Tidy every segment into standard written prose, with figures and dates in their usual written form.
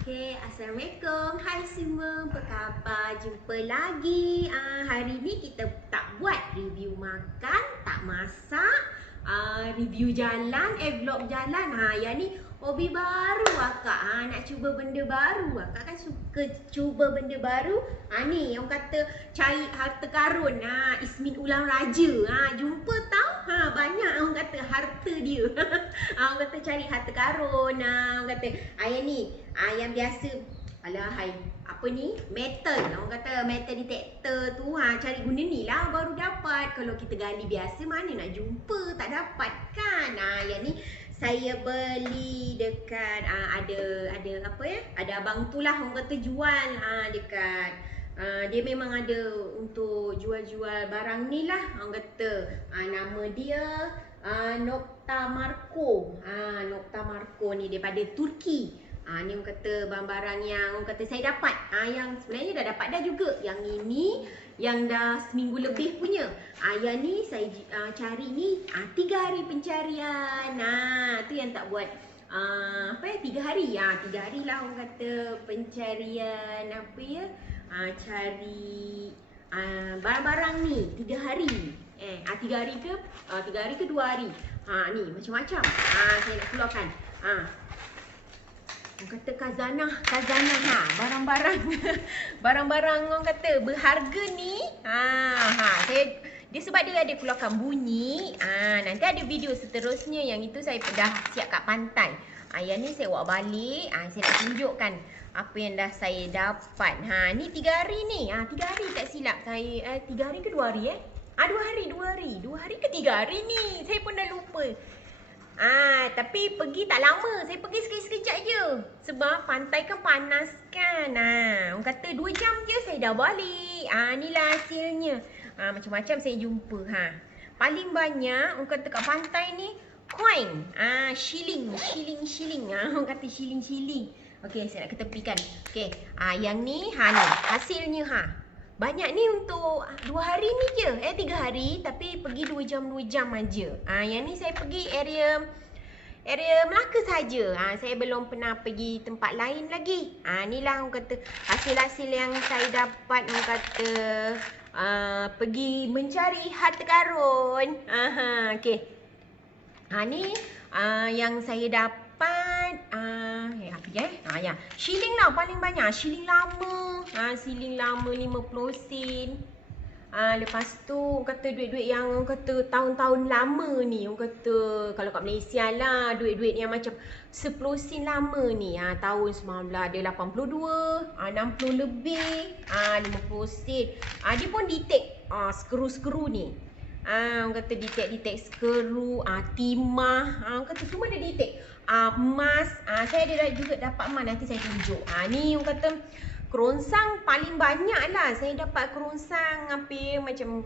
Assalamualaikum. Hai semua, apa khabar? Jumpa lagi. Hari ni kita tak buat review makan, tak masak, review jalan, vlog jalan. Yang ni hobi baru akak. Nak cuba benda baru. Akak kan suka cuba benda baru. Ni orang kata cari harta karun. Ismin Ulang Raja. Jumpa tau. Banyak orang kata harta dia. Orang kata cari harta karun. Orang kata yang ni yang biasa, alah hai, apa ni, metal, orang kata metal detector tu, cari guna ni lah baru dapat. Kalau kita gali biasa mana nak jumpa, tak dapat kan. Yang ni saya beli dekat ada apa ya, ada abang tu lah orang kata jual dekat dia memang ada untuk jual-jual barang ni lah orang kata. Nama dia Nokta Marco. Nokta Marco ni daripada Turki. Ni orang kata barang-barang yang orang kata saya dapat. Yang sebenarnya dah dapat dah juga. Yang ini yang dah seminggu lebih punya. Yang ni saya cari ni 3 hari pencarian. Tu yang tak buat 3 hari. 3 hari lah orang kata pencarian apa ya? Cari barang-barang ni 3 hari. 3 hari ke 3 hari ke 2 hari. Ni macam-macam. Saya nak keluarkan. Orang kata khazanah barang-barang barang-barang orang kata berharga ni. Dia sebab dia ada keluarkan bunyi. Nanti ada video seterusnya yang itu saya dah siap kat pantai. Yang ni saya bawa balik. Saya nak tunjukkan apa yang dah saya dapat. Ni 3 hari ni. 3 hari tak silap saya. 3 hari ke 2 hari 2 hari. 2 hari ke 3 hari ni. Saya pun dah lupa. Tapi pergi tak lama. Saya pergi sekejap je. Sebab pantai kan panas kan. Orang kata 2 jam je saya dah balik. Inilah hasilnya. Macam-macam saya jumpa. Paling banyak orang kata kat pantai ni coin. Shilling. Orang kata shilling. Okey, saya nak ketepikan. Okey, yang ni ni hasilnya banyak ni untuk 2 hari ni je. 3 hari tapi pergi 2 jam aja. Yang ni saya pergi area Melaka saja. Saya belum pernah pergi tempat lain lagi. Inilah orang kata hasil-hasil yang saya dapat orang kata pergi mencari harta karun. Okey. Ni yang saya dapat shilling lah paling banyak. Shilling lama. Shilling lama 50 sen. Lepas tu orang kata duit-duit yang orang kata tahun-tahun lama ni. Orang kata kalau kat Malaysia lah duit-duit yang macam 10 sen lama ni. Tahun 1982, 60 lebih, 50 sen. Dia pun detect skru-skru ni. Orang kata detect skru, timah. Orang kata semua dia detect. Emas, saya ada juga dapat emas, nanti saya tunjuk. Ni orang kata kerongsang paling banyak lah. Saya dapat kerongsang macam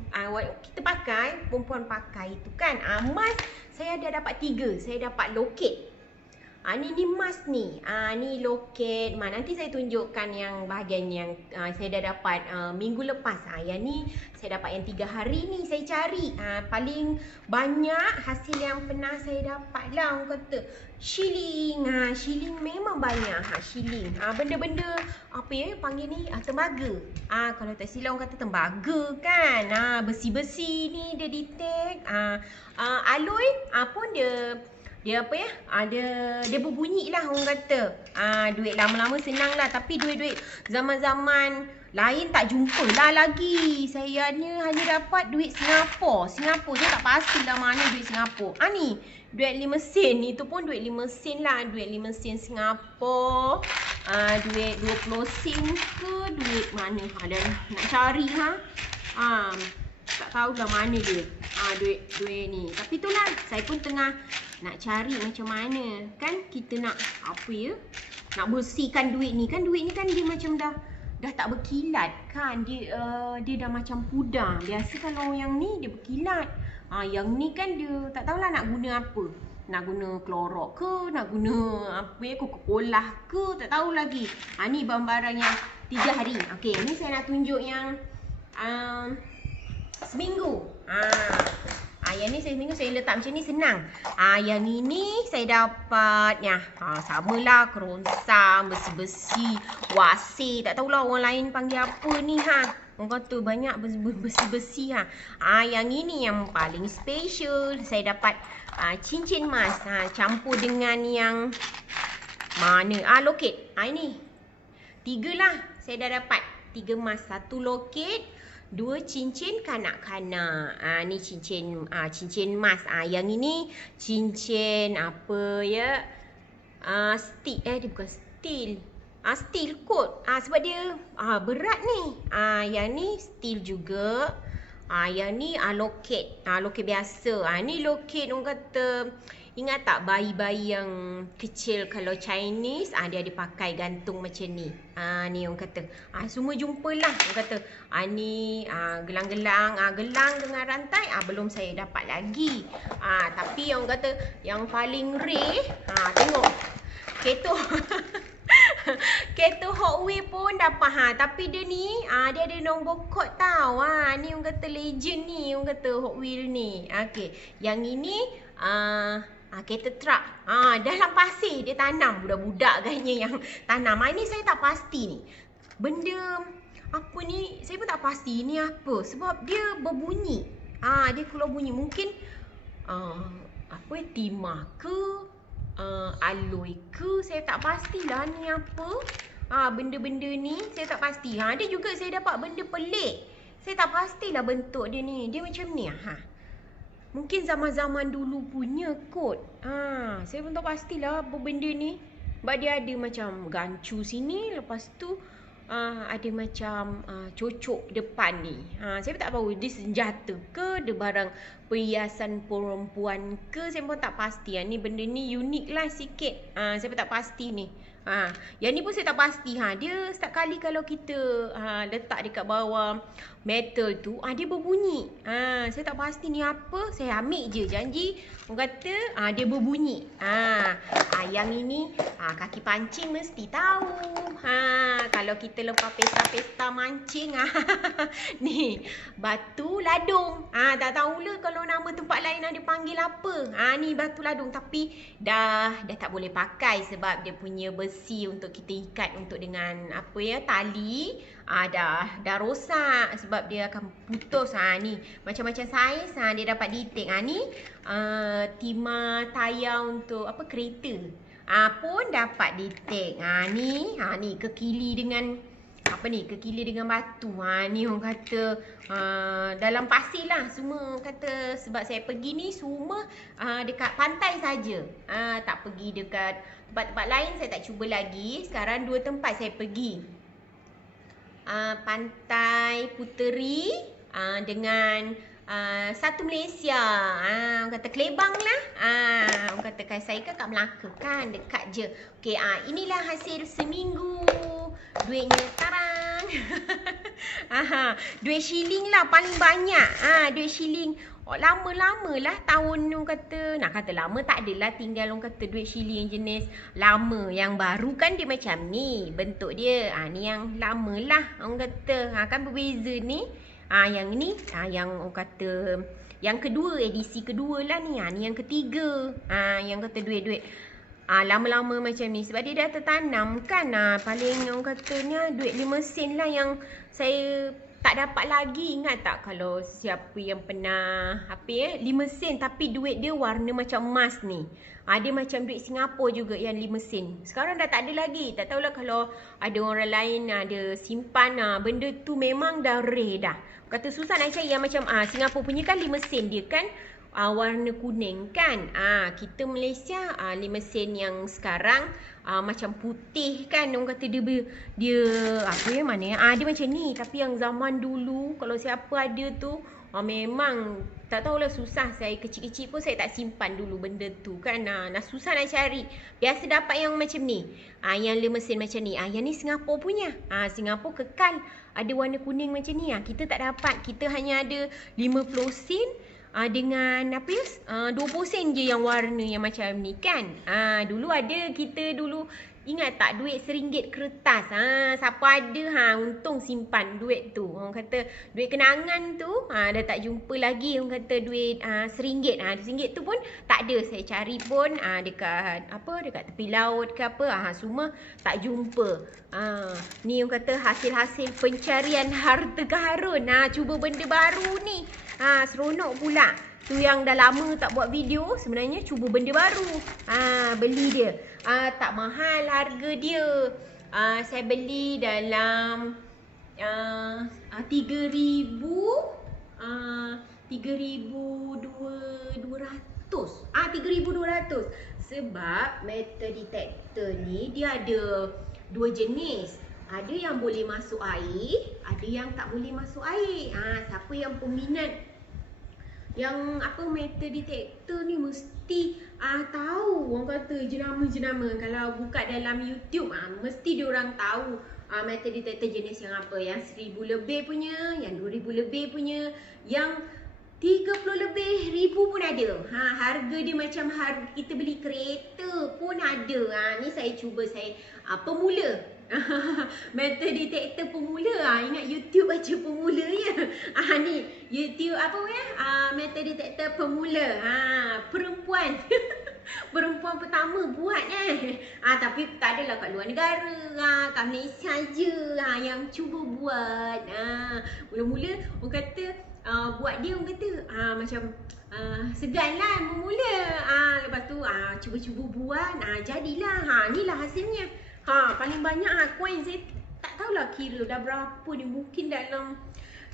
kita pakai, perempuan pakai itu kan. Emas saya ada dapat 3. Saya dapat loket. Ni emas ni. Ni loket. Nanti saya tunjukkan yang bahagian yang saya dah dapat minggu lepas. Yang ni saya dapat yang 3 hari ni saya cari. Paling banyak hasil yang pernah saya dapat lah orang kata shilling. Shilling memang banyak. Shilling. Benda-benda apa ya panggil ni? Tembaga. Kalau tak silap orang kata tembaga kan. Besi-besi ni dia detect. Alloy pun dia apa ya? Dia berbunyi lah orang kata. Duit lama-lama senang lah. Tapi duit-duit zaman-zaman lain tak jumpa lah lagi. Saya hanya dapat duit Singapura. Saya tak pasti lah mana duit Singapura. Ni duit 5 sen. Itu pun duit 5 sen lah. Duit 5 sen Singapura. Duit 20 sen ke duit mana? Dan nak cari tak tahulah mana dia. Duit ni. Tapi itulah saya pun tengah nak cari macam mana. Kan kita nak apa ya? Nak bersihkan duit ni. Kan duit ni kan dia macam dah tak berkilat kan. Dia dah macam pudar. Biasa kalau yang ni dia berkilat. Yang ni kan dia tak tahulah nak guna apa. Nak guna Clorox ke, nak guna apa ya, Coca-Cola ke, tak tahu lagi. Ni barang-barang yang 3 hari. Okey, ni saya nak tunjuk yang seminggu. Yang ni saya tengok saya letak macam ni senang. Yang ini saya dapat samalah kerongsang, besi-besi, wasir, tak tahulah orang lain panggil apa ni Orang kata banyak besi-besi Yang ini yang paling special. Saya dapat cincin emas campur dengan yang mana? Loket. Ini 3 lah. Saya dah dapat 3 emas, 1 loket, 2 cincin kanak-kanak. Ni cincin emas. Yang ini cincin apa ya? Steel. Dia bukan steel. Steel coat. Sebab dia berat ni. Yang ni steel juga. Yang ni loket. Loket biasa. Ni loket orang kata, ingat tak bayi-bayi yang kecil kalau Chinese dia ada pakai gantung macam ni. Ni orang kata. Semua jumpalah orang kata. Ni gelang-gelang, gelang dengan rantai belum saya dapat lagi. Tapi orang kata yang paling rare, tengok. Kereta kereta Hot Wheels pun dapat tapi dia ni dia ada nombor kod tau. Ni orang kata legend ni, orang kata Hot Wheels ni. Okey, yang ini kereta truck. Dalam pasir dia tanam. Budak-budak agaknya yang tanam. Ini saya tak pasti ni. Benda apa ni, saya pun tak pasti ni apa. Sebab dia berbunyi. Dia keluar bunyi. Mungkin timah ke, alloy ke, saya tak pastilah ni apa. Benda-benda ni saya tak pasti. Dia juga saya dapat benda pelik. Saya tak pastilah bentuk dia ni. Dia macam ni mungkin zaman-zaman dulu punya kot. Saya pun tak pastilah apa benda ni. Sebab dia ada macam gancu sini, lepas tu ada macam cocok depan ni. Saya pun tak tahu dia senjata ke, dia barang perhiasan perempuan ke, saya pun tak pasti. Ni benda ni unik lah sikit. Saya pun tak pasti ni. Yang ni pun saya tak pasti. Dia setiap kali kalau kita letak dekat bawah metal tu, dia berbunyi. Saya tak pasti ni apa. Saya ambil je, janji. Orang kata dia berbunyi. Yang ini kaki pancing mesti tahu. Kalau kita lepas pesta-pesta mancing. Ni batu ladung. Tak tahulah kalau nama tempat lain ada panggil apa. Ni batu ladung, tapi dah tak boleh pakai sebab dia punya besi untuk kita ikat untuk dengan apa ya, tali. Dah rosak sebab dia akan putus. Ni macam-macam saiz. Dia dapat detail. Ni timah tayar untuk apa, kereta. Pun dapat detail. Ni kekili dengan apa ni, kekili dengan batu. Ni orang kata dalam pasir lah semua. Orang kata sebab saya pergi ni semua dekat pantai saja. Tak pergi dekat tempat-tempat lain, saya tak cuba lagi. Sekarang 2 tempat saya pergi. Pantai Puteri dengan satu Malaysia. Orang kata Kelebang lah. Orang kata saya kan kat Melaka kan, dekat je. Okey, inilah hasil seminggu. Duitnya tarang. Duit shilling lah paling banyak. Duit shilling. Lama-lama lah tahun orang kata. Nak kata lama tak adalah, tinggal orang kata duit shilling jenis lama. Yang baru kan dia macam ni bentuk dia. Ni yang lama lah orang kata. Kan berbeza ni. Yang ni yang orang kata yang kedua, edisi kedua lah ni. Ni yang ketiga. Yang kata duit-duit lama-lama macam ni. Sebab dia dah tertanam kan. Paling orang katanya duit 5 sen lah yang saya tak dapat lagi. Ingat tak kalau siapa yang pernah 5 sen tapi duit dia warna macam emas ni. Dia macam duit Singapura juga yang 5 sen. Sekarang dah tak ada lagi. Tak tahulah kalau ada orang lain ada simpan. Benda tu memang dah rare dah. Kata susah nak cari yang macam Singapura punya kan 5 sen dia kan warna kuning kan. Kita Malaysia 5 sen yang sekarang macam putih kan. Orang kata dia apa ya, mana ya, dia macam ni. Tapi yang zaman dulu kalau siapa ada tu memang tak tahulah, susah. Saya kecil-kecil pun saya tak simpan dulu benda tu kan. Susah nak cari. Biasa dapat yang macam ni. Yang 5 sen macam ni. Yang ni Singapura punya. Singapura kekal ada warna kuning macam ni. Kita tak dapat. Kita hanya ada 50 sen dengan apa ya, 20 sen je yang warna yang macam ni kan. Dulu ada, kita dulu Ingat tak duit RM1 kertas? Siapa ada untung simpan duit tu. Orang kata duit kenangan tu dah tak jumpa lagi. Orang kata duit RM1. RM1 tu pun tak ada. Saya cari pun dekat tepi laut ke apa. Semua tak jumpa. Ni orang kata hasil-hasil pencarian harta karun. Cuba benda baru ni. Seronok pula. Tu yang dah lama tak buat video, sebenarnya cuba benda baru. Beli dia. Tak mahal harga dia. Saya beli dalam 3,200. 3,200. Sebab metal detector ni dia ada dua jenis. Ada yang boleh masuk air, ada yang tak boleh masuk air. Siapa yang peminat yang metal detector ni mesti tahu. Orang kata jenama-jenama. Kalau buka dalam YouTube mesti diorang tahu metal detector jenis yang apa. Yang 1,000 lebih punya, yang 2,000 lebih punya, yang 30 lebih ribu pun ada. Harga dia macam harga kita beli kereta pun ada. Ni saya cuba, saya pemula. Metal detector pemula. Ingat YouTube baca pemula ya. Ni YouTube metal detector pemula. Perempuan. Perempuan pertama buat tapi tak adalah kat luar negara. Kat Malaysia je yang cuba buat. Mula-mula orang kata buat dia, orang kata macam segan lah memula. Lepas tu cuba-cuba buat, jadilah. Ni lah hasilnya. Paling banyak koin saya tak tahulah kira dah berapa ni. Mungkin dalam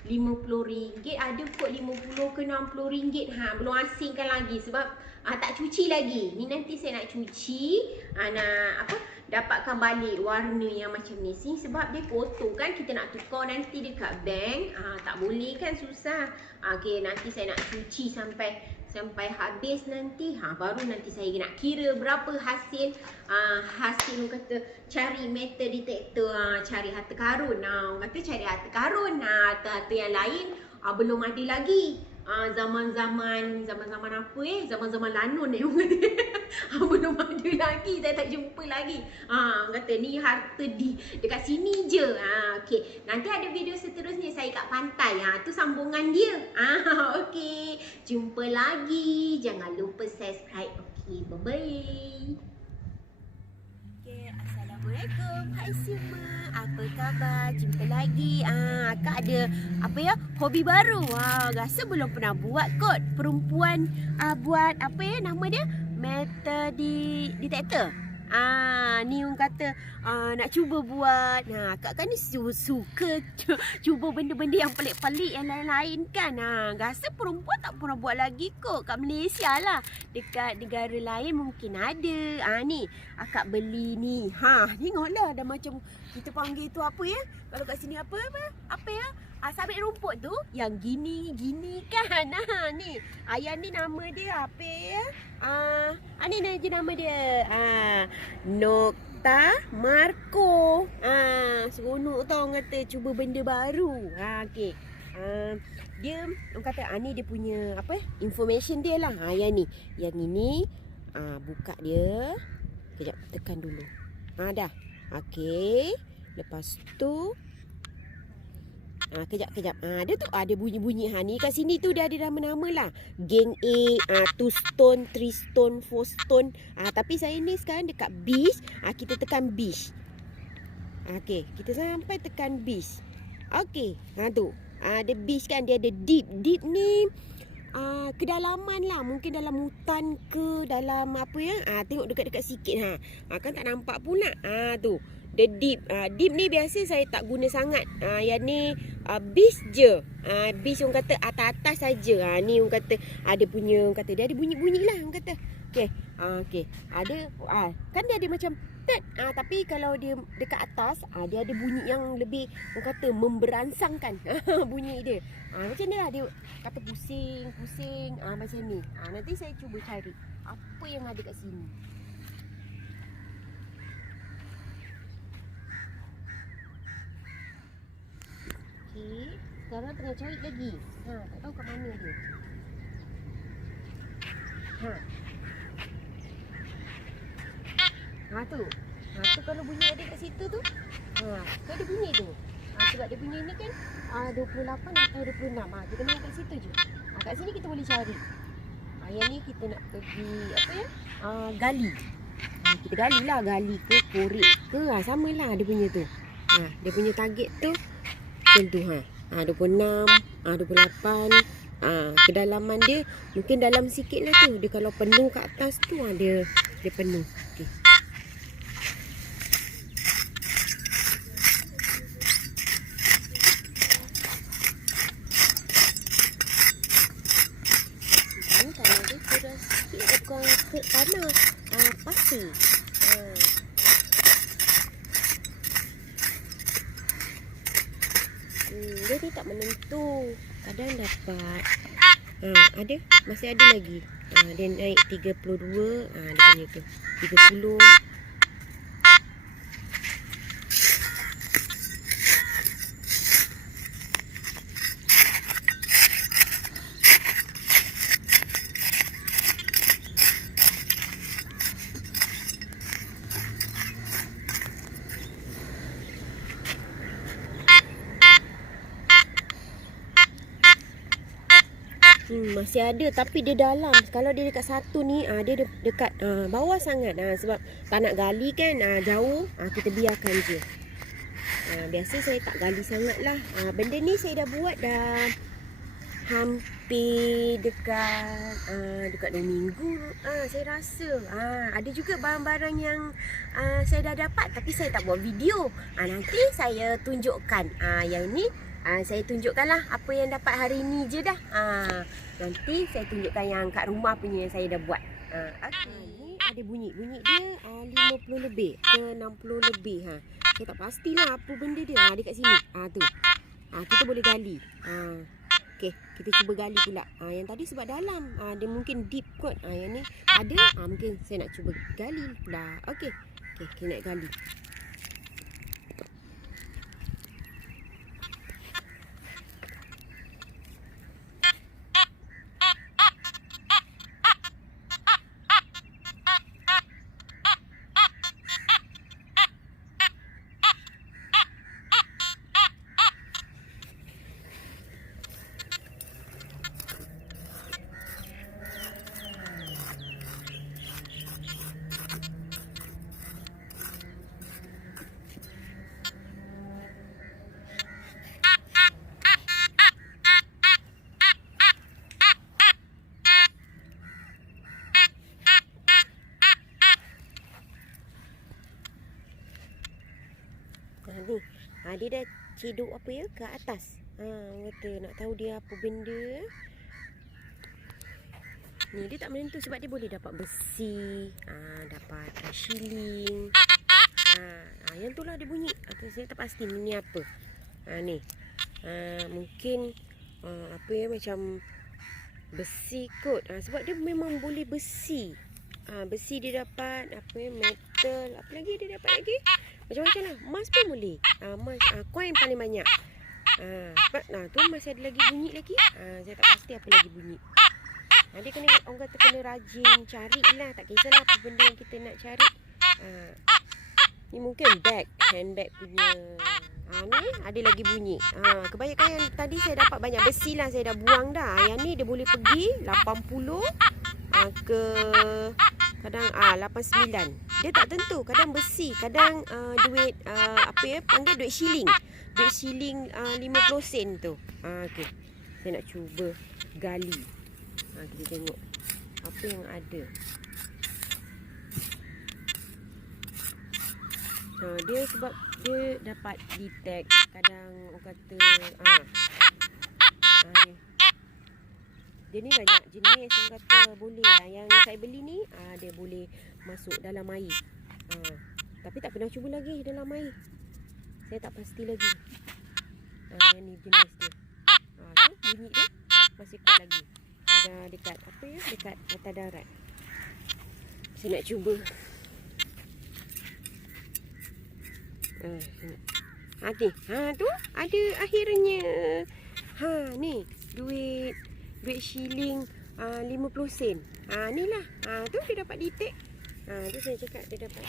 RM50. Ada kot RM50 ke RM60. Belum asingkan lagi sebab tak cuci lagi. Ni nanti saya nak cuci. Nak dapatkan balik warna yang macam ni. Sebab dia kotor kan, kita nak tukar nanti dekat bank. Tak boleh kan, susah. Okay, nanti saya nak cuci sampai habis nanti. Baru nanti saya nak kira berapa hasil orang kata cari metal detector, cari harta karun. Orang kata cari harta karun. Harta yang lain belum ada lagi. Zaman-zaman apa zaman-zaman lanon belum ada lagi, saya tak jumpa lagi. Kata ni harta dekat sini je. Okey, nanti ada video seterusnya saya kat pantai. Tu sambungan dia. Okey, jumpa lagi. Jangan lupa subscribe. Okey, bye-bye. Assalamualaikum. Hai semua. Apa khabar? Jumpa lagi. Akak ada hobi baru. Rasa belum pernah buat kot. Perempuan buat nama dia? Metal detector. Ni orang kata nak cuba buat. Akak kan ni suka cuba benda-benda yang pelik-pelik yang lain-lain kan. Rasa perempuan tak pernah buat lagi kot kat Malaysia lah. Dekat negara lain mungkin ada. Ni akak beli ni. Tengoklah dah macam kita panggil tu apa ya? Kalau kat sini apa ya? Sabit rumput tu yang gini kan. Ni ayam ni nama dia apa ya? Ni je nama dia. Nokta Marco. Seronok tau orang kata cuba benda baru. Okey. Dia orang kata ni dia punya information dia lah. Yang ini buka dia. Kejap, tekan dulu. Dah. Okey. Lepas tu kejap. Dia tu ada bunyi-bunyi. Ni kat sini tu dia ada nama-nama lah. Geng A, 2 stone, 3 stone, 4 stone. Tapi saya ni sekarang dekat beach. Kita tekan beach. Okey, kita sampai tekan beach. Okey, tu. Ada beach kan, dia ada deep. Deep ni kedalaman lah. Mungkin dalam hutan ke dalam tengok dekat-dekat sikit. Kan tak nampak pula. Tu. The deep. Deep ni biasa saya tak guna sangat. Yang ni beach je. Beach orang kata atas-atas saja. Ni orang kata ada punya, orang kata dia ada bunyi-bunyi lah orang kata. Okey. Ada kan dia ada macam tet. Tapi kalau dia dekat atas, dia ada bunyi yang lebih orang kata memberansangkan bunyi dia. Macam ni lah dia kata pusing. Macam ni. Nanti saya cuba cari apa yang ada kat sini. Sekarang tengah cari lagi. Tak tahu kat mana dia. Tu. Tu kalau bunyi ada kat situ tu. Tu ada bunyi tu. Sebab dia bunyi ni kan 28 atau 26. Kita main kat situ je. Kat sini kita boleh cari. Yang ni kita nak pergi apa ya? Gali. Kita gali ke korek ke. Samalah dia punya tu. Dia punya target tu macam tu 26, 28. Kedalaman dia mungkin dalam sikit lah tu. Dia kalau penuh kat atas tu dia penuh. Okey. Kalau dia kurang sikit bukan ke tanah pasir. Dia tak menentu. Kadang dapat ada, masih ada lagi. Dia naik 32. Dia punya tu 30. Masih ada tapi dia dalam. Kalau dia dekat satu ni, dia dekat bawah sangat. Sebab tak nak gali kan, jauh. Kita biarkan je. Biasa saya tak gali sangat lah. Benda ni saya dah buat dah hampir dekat 2 minggu. Saya rasa. Ada juga barang-barang yang saya dah dapat tapi saya tak buat video. Nanti saya tunjukkan. Yang ni saya tunjukkanlah apa yang dapat hari ni je dah. Nanti saya tunjukkan yang kat rumah punya yang saya dah buat. Ni ada bunyi dia 50 lebih ke 60 lebih. Saya tak pastilah apa benda dia. Dia kat sini. Tu. Kita boleh gali. Okey, kita cuba gali pula. Yang tadi sebab dalam, dia mungkin deep kot. Yang ni ada, mungkin saya nak cuba gali pula. Okey, kita nak gali. Dia dah ciduk apa ya ke atas. Kata nak tahu dia apa benda. Ni dia tak menentu sebab dia boleh dapat besi, dapat shilling. Yang tu lah dia bunyi. Saya tak pasti ni apa. Ni. Mungkin apa ya, macam besi kot. Sebab dia memang boleh besi. Besi dia dapat, apa ya, metal, apa lagi dia dapat lagi? Macam-macam lah. Emas pun boleh. Emas, koin paling banyak. Sebab tu masih ada lagi bunyi lagi. Saya tak pasti apa lagi bunyi. Dia kena, orang kata kena rajin cari lah. Tak kisahlah apa benda yang kita nak cari. Ni mungkin bag, handbag punya. Ni ada lagi bunyi. Kebanyakan yang tadi saya dapat banyak besi lah. Saya dah buang dah. Yang ni dia boleh pergi 80 ke kadang 89. Dia tak tentu. Kadang besi, kadang duit apa ya, panggil duit shilling. Duit shilling 50 sen tu. Okey. Saya nak cuba gali. Kita tengok apa yang ada. Dia sebab dia dapat detect. Kadang orang kata dia ni banyak jenis orang kata boleh lah. Yang saya beli ni dia boleh masuk dalam air. Tapi tak pernah cuba lagi dalam air. Saya tak pasti lagi. Yang ni jenis dia. Tu bunyi dia masih kuat lagi. Dia dah dekat apa ya? Dekat atas darat. Saya nak cuba. Tu ada akhirnya. Ni duit shilling 50 sen. Ni lah. Tu dia dapat detect. Tu saya cakap dia dapat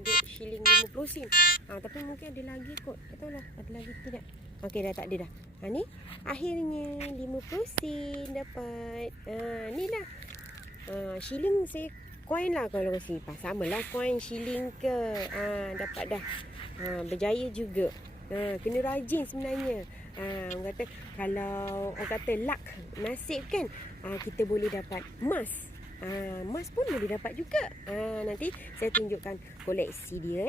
duit shilling 50 sen. Tapi mungkin ada lagi kot. Tak tahulah ada lagi tidak. Okey, dah tak ada dah. Ni akhirnya 50 sen dapat. Ni lah. Shilling saya coin lah kalau kasi. Sama lah coin shilling ke. Dapat dah. Berjaya juga. Kena rajin sebenarnya. Orang kata kalau orang kata luck, nasib kan, kita boleh dapat emas. Emas pun boleh dapat juga. Nanti saya tunjukkan koleksi dia.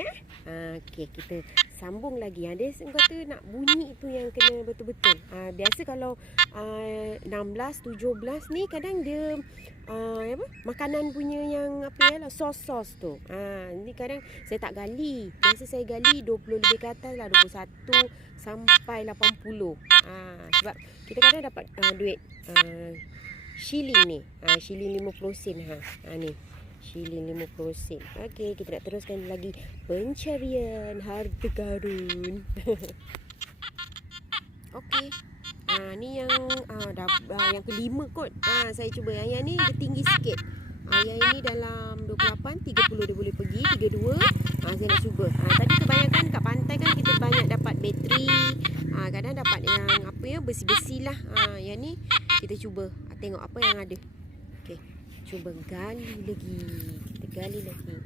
Okey, kita sambung lagi. Dia kata nak bunyi tu yang kena betul-betul. Biasa kalau 16, 17 ni kadang dia makanan punya yang apa ya lah, sos-sos tu. Ni kadang saya tak gali. Biasa saya gali 20 lebih ke atas lah, 21 sampai 80. Sebab kita kadang dapat duit shilling ni. Shilling 50 sen. Ni shilling 50 sen. Okey, kita nak teruskan lagi pencarian harta karun. Okey. Ni yang yang kelima kot. Saya cuba yang ni dia tinggi sikit. Yang ini dalam 28, 30 dia boleh pergi, 32. Saya nak cuba. Tadi kebanyakan kat pantai kan kita banyak dapat bateri. Kadang dapat yang apa ya, besi-besi lah. Yang ni kita cuba tengok apa yang ada. Okey, cuba gali lagi. Kita gali lagi.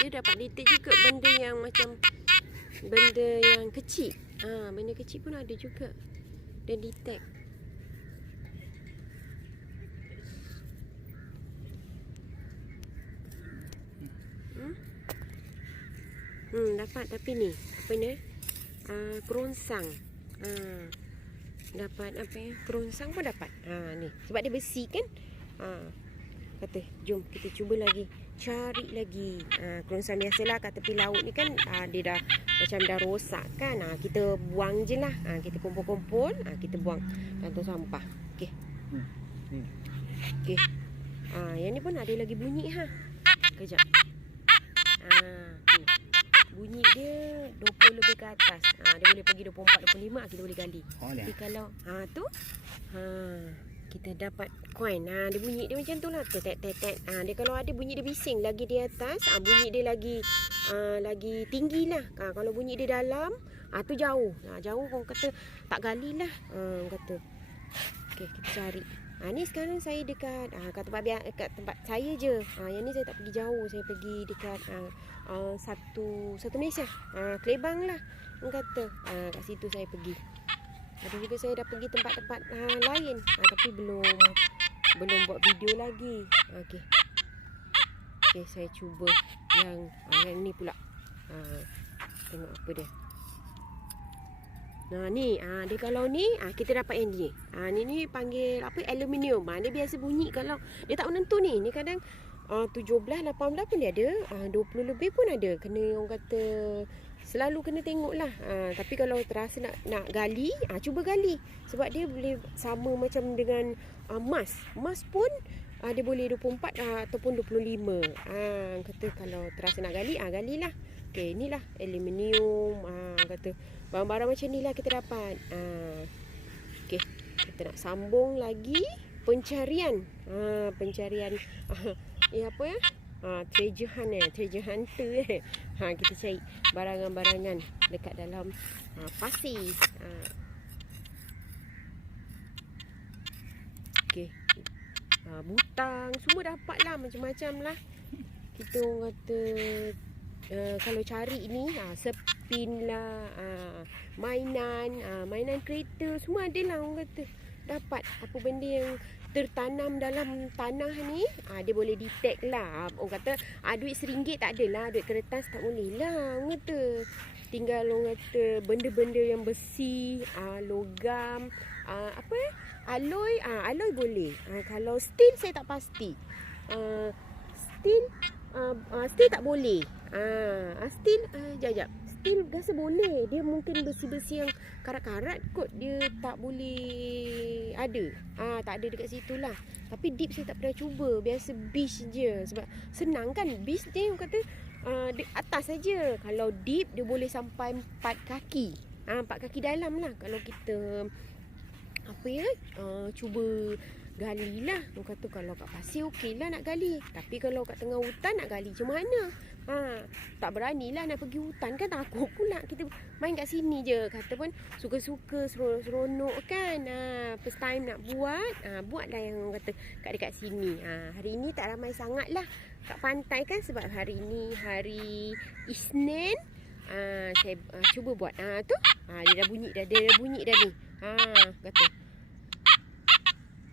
Dia dapat detect juga benda yang macam benda yang kecil. Benda kecil pun ada juga. Dia detect. Dapat tapi ni apa ni? Kerongsang. Dapat apa ya? Kerongsang pun dapat. Ni sebab dia besi kan. Kata jom kita cuba lagi, cari lagi. Kerongsang biasalah kat tepi laut ni kan, dia dah macam dah rosak kan. Kita buang je lah. Kita kumpul-kumpul, kita buang dalam tong sampah. Okey. Okey. Yang ni pun ada lagi bunyi Kejap. Bunyi dia 20 lebih ke atas. Dia boleh pergi 24, 25, kita boleh gali. Tapi kalau tu kita dapat coin. Dia bunyi dia macam tu lah. Tet. Dia kalau ada bunyi dia bising lagi di atas, bunyi dia lagi tinggi lah. Kalau bunyi dia dalam, tu jauh. Jauh orang kata tak gali lah. Orang kata. Okey, kita cari. Ni sekarang saya dekat kat tempat saya je. Yang ni saya tak pergi jauh. Saya pergi dekat satu Malaysia. Kelebang lah. Orang kata. Kat situ saya pergi. Ada juga saya dah pergi tempat-tempat lain. Tapi belum buat video lagi. Okey, saya cuba yang ni pula. Tengok apa dia. Ni dia kalau ni kita dapat yang ni. Ni panggil apa, aluminium. Dia biasa bunyi kalau dia tak menentu ni. Ni kadang 17, 18 pun dia ada. 20 lebih pun ada. Kena orang kata selalu kena tengok lah. Tapi kalau terasa nak gali, cuba gali. Sebab dia boleh sama macam dengan emas. Emas pun dia boleh 24 ataupun 25. Kata kalau terasa nak gali, galilah. Okey, inilah aluminium. Kata barang-barang macam ni lah kita dapat. Okey, kita nak sambung lagi pencarian. Pencarian apa ya? Treasure hunt treasure hunter kita cari barangan-barangan dekat dalam pasir. Okey. Butang semua dapat lah, macam-macam lah. Kita orang kata kalau cari ni spin lah, mainan kereta semua ada lah. Orang kata dapat apa benda yang tertanam dalam tanah ni, dia boleh detect lah. Orang kata duit RM1 tak adalah, duit kertas tak boleh lah. Orang kata tinggal orang kata benda-benda yang besi, logam, apa alloy boleh. Kalau steel saya tak pasti. steel tak boleh. Steel jap. Steel rasa boleh. Dia mungkin besi-besi yang karat-karat kot dia tak boleh ada. Tak ada dekat situ lah. Tapi deep saya tak pernah cuba. Biasa beach je. Sebab senang kan. Beach ni orang kata di atas saja. Kalau deep dia boleh sampai 4 kaki. 4 kaki dalam lah. Kalau kita cuba gali lah. Orang kata kalau kat pasir okey lah nak gali. Tapi kalau kat tengah hutan nak gali macam mana? Tak beranilah nak pergi hutan kan, takut pula. Kita main kat sini je. Kata pun suka-suka, seronok kan. First time nak buatlah yang orang kata kat dekat sini. Hari ni tak ramai sangat lah kat pantai kan, sebab hari ni hari Isnin. Saya cuba buat. Tu. Dia dah bunyi dah. Ni. Kata.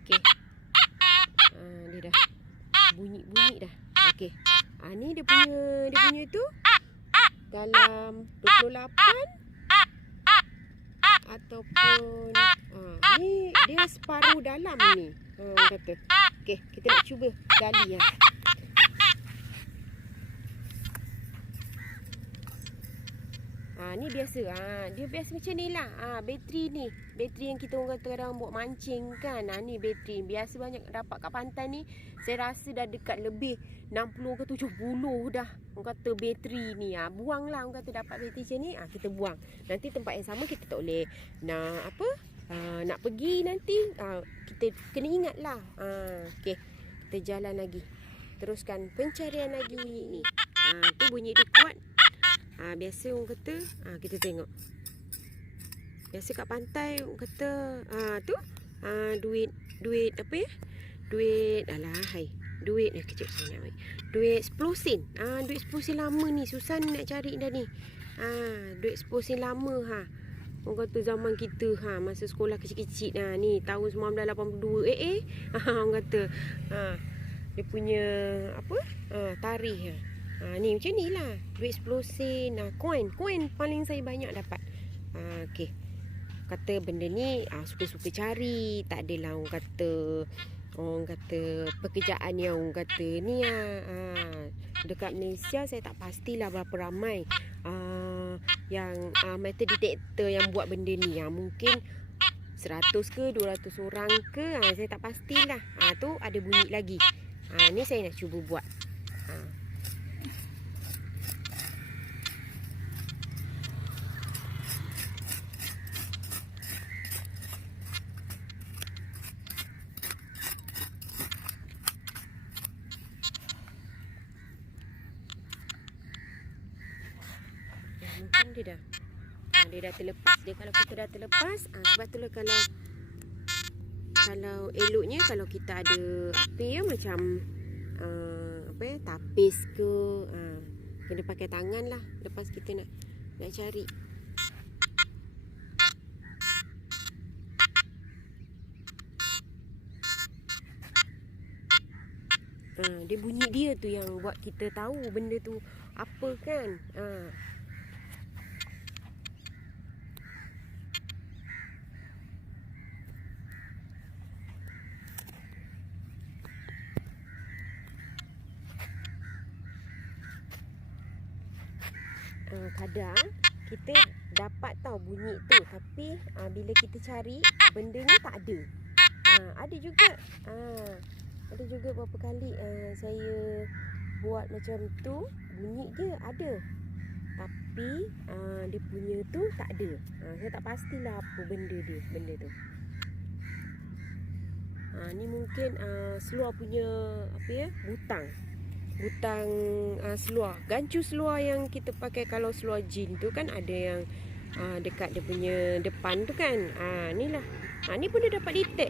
Okey. Dia dah bunyi dah. Okey. Ni dia punya tu dalam 28 ataupun ni dia separuh dalam ni. Kata. Okey, kita nak cuba gali . Ni biasa. Dia biasa macam ni lah. Bateri ni. Bateri yang kita orang kata kadang buat mancing kan. Ni bateri. Biasa banyak dapat kat pantai ni. Saya rasa dah dekat lebih 60 ke 70 dah. Orang kata bateri ni. Buang lah. Orang kata dapat bateri macam ni. Kita buang. Nanti tempat yang sama kita tak boleh nak pergi nanti. Kita kena ingat lah. Okey. Kita jalan lagi. Teruskan pencarian lagi ni. Tu bunyi dia kuat. Biasa orang kata kita tengok. Biasa kat pantai orang kata tu duit apa ya? Duit kejap saya nak. Duit 10 sen. Duit 10 sen lama ni. Susah nak cari dah ni. Duit 10 sen lama orang kata zaman kita masa sekolah kecil-kecil ni tahun 1982 orang kata dia punya tarikh ni macam ni lah. Duit 10 sen. Koin paling saya banyak dapat. Okey. Kata benda ni suka-suka cari. Tak adalah orang kata pekerjaan yang orang kata ni dekat Malaysia saya tak pastilah berapa ramai yang metal detector yang buat benda ni. Mungkin 100 ke 200 orang ke, saya tak pastilah. Tu ada bunyi lagi. Ni saya nak cuba buat. Mungkin dia dah terlepas. Kalau kita dah terlepas, sebab itulah kalau eloknya kalau kita ada macam tapis ke, kena pakai tangan lah lepas kita nak cari. Dia bunyi dia tu yang buat kita tahu benda tu apa kan. Kadang kita dapat tahu bunyi tu, tapi bila kita cari benda ni tak ada. Ada juga beberapa kali saya buat macam tu, bunyi dia ada, tapi dia punya tu tak ada. Saya tak pastilah apa benda tu. Ni mungkin seluar punya butang seluar, gancu seluar yang kita pakai kalau seluar jean tu kan ada yang dekat dia punya depan tu kan. Ni lah. Ni pun dia dapat detect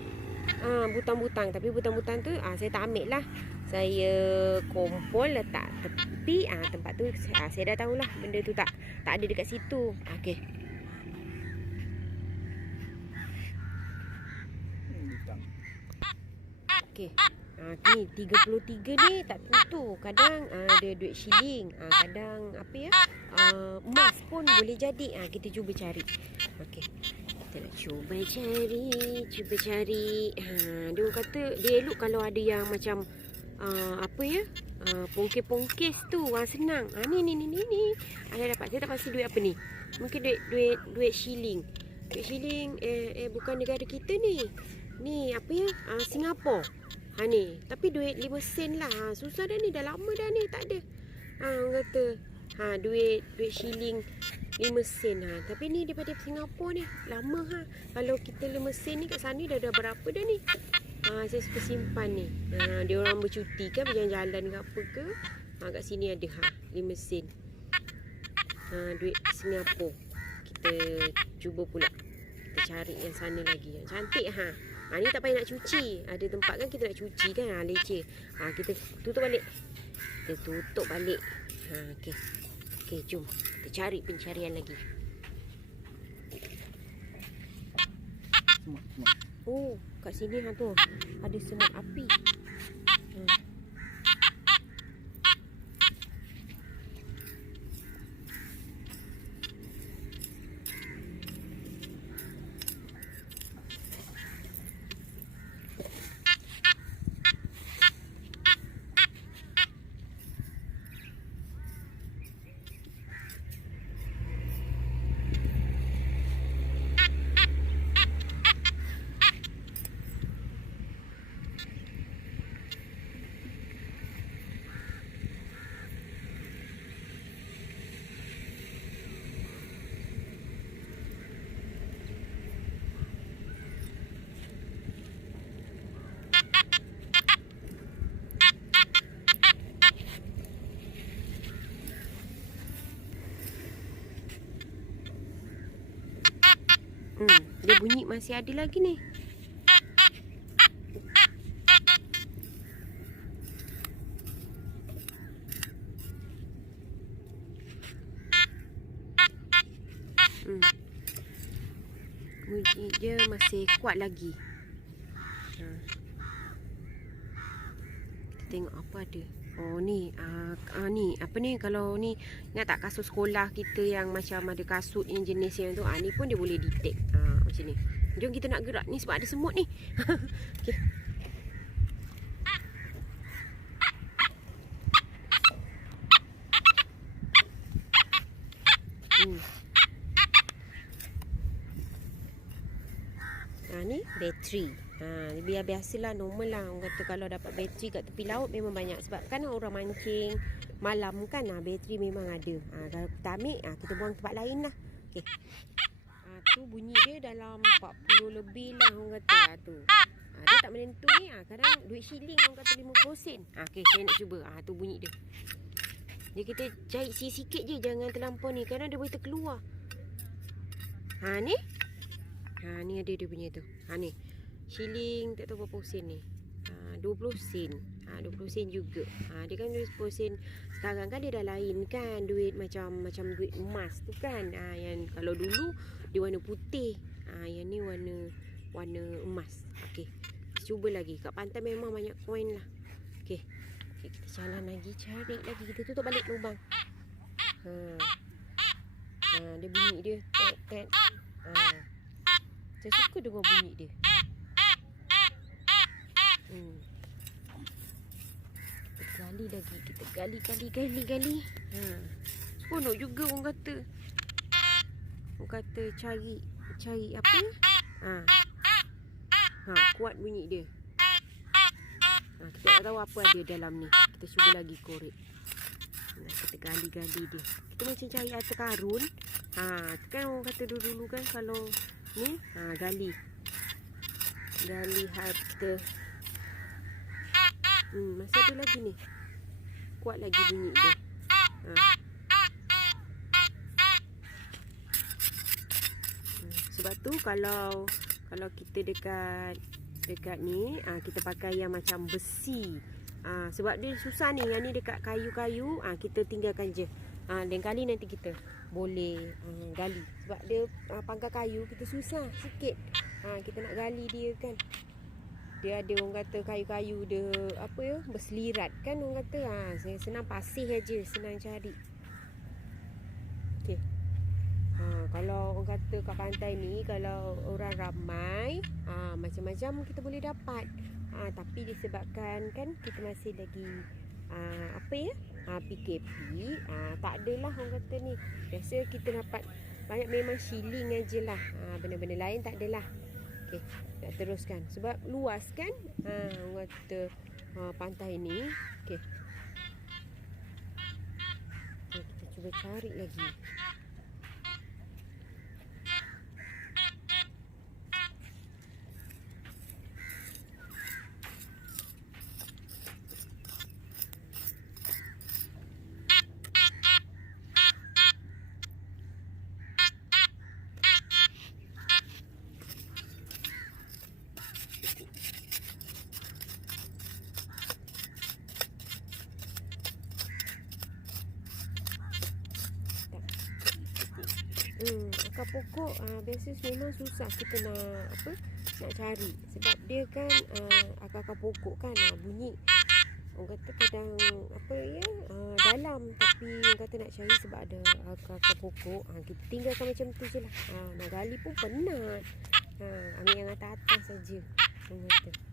butang-butang, tapi butang-butang tu saya tak ambil lah. Saya kumpul letak tepi. Tempat tu saya dah tahulah benda tu tak ada dekat situ. Okey. Okey. Ni 33 ni tak tentu. Kadang ada duit shilling, kadang emas pun boleh jadi. Kita cuba cari. Okey. Kita nak cuba cari. Dia kata dia elok kalau ada yang macam pongkis-pongkis tu. Senang. Ni. Ayah dapat. Saya tak pasti duit apa ni. Mungkin duit shilling. Duit shilling bukan negara kita ni. Ni apa ya? Singapura. Ni. Tapi duit 5 sen lah. Susah dah ni. Dah lama dah ni. Tak ada. Orang kata. Duit shilling 5 sen. Tapi ni daripada Singapura ni. Lama Kalau kita 5 sen ni kat sana dah berapa dah ni. Saya suka simpan ni. Dia orang bercuti kan, berjalan-jalan ke apa ke. Kat sini ada 5 sen. Duit Singapura. Kita cuba pula. Kita cari yang sana lagi. Yang cantik ni tak payah nak cuci. Ada tempat kan kita nak cuci kan. Leceh. Kita tutup balik. Okey, jom. Kita cari pencarian lagi. Semut. Kat sini tu ada semut api. Dia bunyi masih ada lagi ni. Bunyi dia masih kuat lagi. Kita tengok apa ada. Ni ni apa ni, kalau ni ingat tak kasut sekolah kita yang macam ada kasut yang jenis yang tu, ni pun dia boleh detect macam ni. Jom kita nak gerak ni sebab ada semut ni. Okey. Ni bateri. Biasalah, normal lah. Orang kata kalau dapat bateri kat tepi laut memang banyak. Sebab kan orang mancing malam kan, bateri memang ada. Kalau kita ambil, kita buang tempat lain lah. Okay. Tu bunyi dia dalam 40 lebih lah orang kata. Tu. Dia tak menentu ni. Kadang duit shilling orang kata 50 sen. Okay, saya nak cuba. Tu bunyi dia. Dia kita jahit sikit je, jangan terlampau ni. Kadang dia boleh terkeluar. Ni. Ni ada dia punya tu. Ni. Shilling tak tahu berapa sen ni. 20 sen. 20 sen juga. Dia kan 20 sen. Sekarang kan dia dah lain kan. Duit macam duit emas tu kan. Yang kalau dulu dia warna putih. Yang ni warna emas. Okey. Cuba lagi. Kat pantai memang banyak koin lah. Okey. Kita jalan lagi. Cari lagi. Kita tutup balik lubang. Dia bunyi dia. Tet. Saya suka dengar bunyi dia. Kita gali lagi. Kita gali. Seronok juga orang kata. Orang kata cari apa? Kuat bunyi dia. Kita tak tahu apa ada dalam ni. Kita cuba lagi korek. Kita gali dia. Kita macam cari harta karun. Kan orang kata dulu kan kalau ni, gali harta. Masih ada lagi ni. Kuat lagi bunyi dia. Sebab tu kalau kita dekat ni, kita pakai yang macam besi. Sebab dia susah ni. Yang ni dekat kayu-kayu, kita tinggalkan je. Lain kali nanti kita boleh gali. Sebab dia pangkal kayu, kita susah sikit. Kita nak gali dia kan. Dia ada orang kata kayu-kayu dia apa ya, berselirat kan orang kata. Saya senang pasir aja, senang cari. Okey. Kalau orang kata kat pantai ni, kalau orang ramai, macam-macam kita boleh dapat. Tapi disebabkan kan kita masih lagi apa ya? PKP. Tak adalah orang kata ni. Biasa kita dapat banyak memang shilling ajalah. Benda-benda lain tak adalah. Okey, nak teruskan sebab luas kan? Orang kata pantai ni. Okey. Kita cuba cari lagi. Akar pokok biasa memang susah kita nak cari sebab dia kan akar-akar pokok kan bunyi orang kata kadang dalam, tapi orang kata nak cari sebab ada akar-akar pokok. Kita tinggalkan macam tu je lah. Nak gali pun penat. Ambil yang atas-atas saja orang kata.